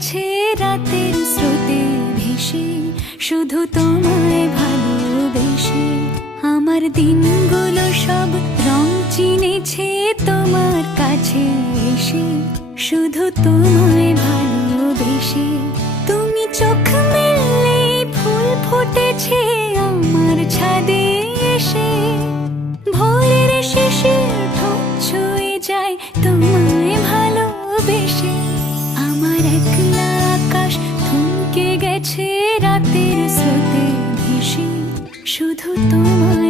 গেছে রাতের স্রোতে ভেসে, শুধু তোমায় ভালোবেসে। আমার দিনগুলো সব রং চিনেছে তোমার কাছে এসে, শুধু তোমায় ভালোবেসে। তুমি চোখ মেললে ফুল ফুটেছে আমার ছাদে এসে, ভোরের শিশির ঠোঁট ছুঁয়ে যায় তোমায় ভালোবেসে। আমার একলা আকাশ থমকে গেছে রাতের স্রোতে ভেসে, শুধু তোমায়